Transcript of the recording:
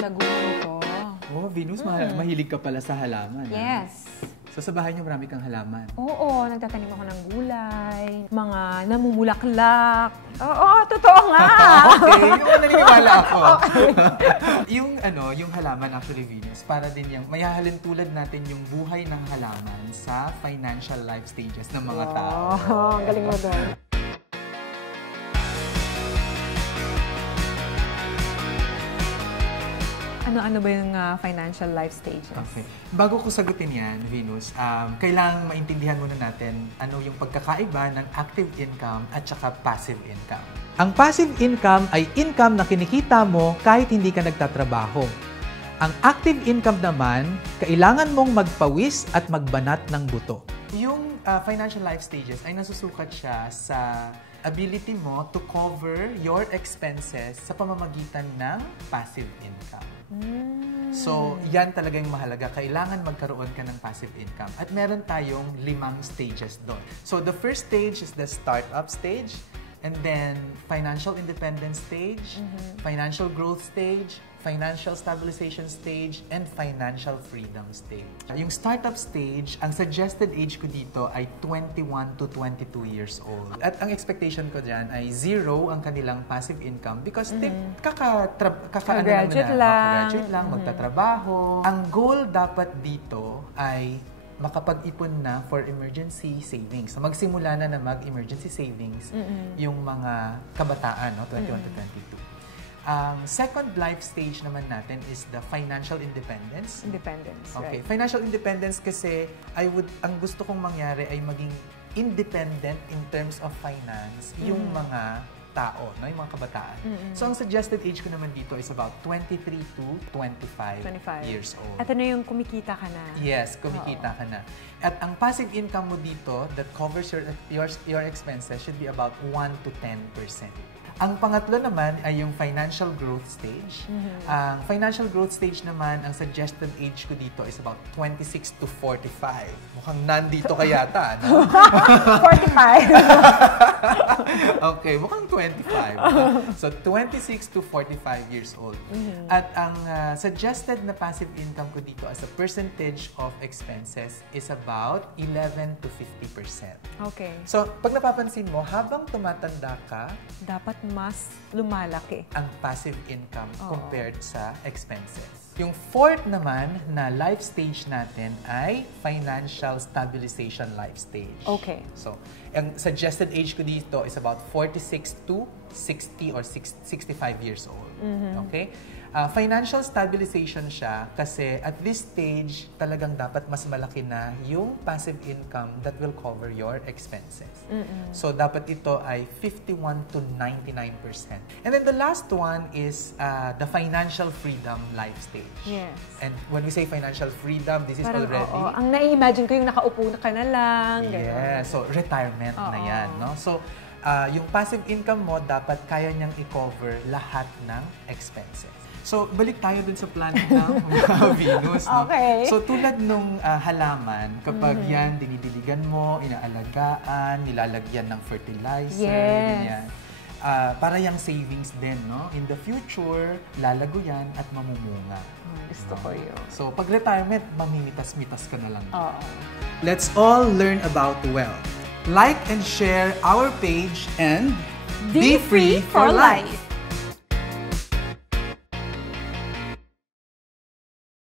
Laguna ito. Oh, Venus, mahilig ka pala sa halaman. Yes. So sa bahay niyo marami kang halaman? Oo, nagtatanim ako ng gulay, mga namumulaklak. Oo, totoo nga. Okay, yung naniniwala ako. Yung halaman actually, Venus, para din yung mayahalin tulad natin yung buhay ng halaman sa financial life stages ng mga tao. Ang galing mo doon. Ano ba yung financial life stages? Okay. Bago ko sagutin yan, Venus, kailangan maintindihan muna natin ano yung pagkakaiba ng active income at saka passive income. Ang passive income ay income na kinikita mo kahit hindi ka nagtatrabaho. Ang active income naman, kailangan mong magpawis at magbanat ng buto. Yung financial life stages ay nasusukat siya sa ability mo to cover your expenses sa pamamagitan ng passive income. So, yan talaga yung mahalaga. Kailangan magkaroon ka ng passive income. At meron tayong 5 stages doon. So, the first stage is the startup stage, and then financial independence stage, financial growth stage, financial stabilization stage, and financial freedom stage. Yung startup stage, ang suggested age ko dito ay 21 to 22 years old. At ang expectation ko dyan ay 0 ang kanilang passive income because graduate lang, magtatrabaho. Ang goal dapat dito ay makapag-ipon na for emergency savings. So, magsimula na mag-emergency savings yung mga kabataan, no? 21 to 22. Ang second life stage naman natin is the financial independence. Right. Okay. Financial independence kasi ang gusto kong mangyari ay maging independent in terms of finance yung mga tao, no? Yung mga kabataan. So, ang suggested age ko naman dito is about 23 to 25 years old. At ano yung kumikita ka na? Yes, kumikita ka na. At ang passive income mo dito that covers your expenses should be about 1 to 10%. Ang pangatlo naman ay yung financial growth stage. Ang financial growth stage naman, ang suggested age ko dito is about 26 to 45. Mukhang nandito ka yata, no? 45. Okay, mukhang 25. So, 26 to 45 years old. At ang suggested na passive income ko dito as a percentage of expenses is about 11 to 50%. Okay. So, pag napapansin mo, habang tumatanda ka, dapat mas lumalaki ang passive income compared sa expenses. Yung fourth naman na life stage natin ay financial stabilization life stage. Okay. So, ang suggested age ko dito is about 46 to 60 or 65 years old. Okay? Financial stabilization siya kasi at this stage, talagang dapat mas malaki na yung passive income that will cover your expenses. So, dapat ito ay 51 to 99%. And then the last one is the financial freedom life stage. Yes. And when we say financial freedom, this is parang, already... ang na-imagine ko yung nakaupo ka na lang. Yeah, so retirement na yan. No? So, yung passive income mo, dapat kaya niyang i-cover lahat ng expenses. So, balik tayo dun sa planet ng Venus. No? Okay. So, tulad nung halaman, kapag yan dinidiligan mo, inaalagaan, nilalagyan ng fertilizer, ganyan. Para yung savings din, no? In the future, lalago yan at mamumunga. Gusto ko yun. So, pag retirement, mamimitas-mitas ka na lang. Let's all learn about wealth. Like and share our page and Be free for life!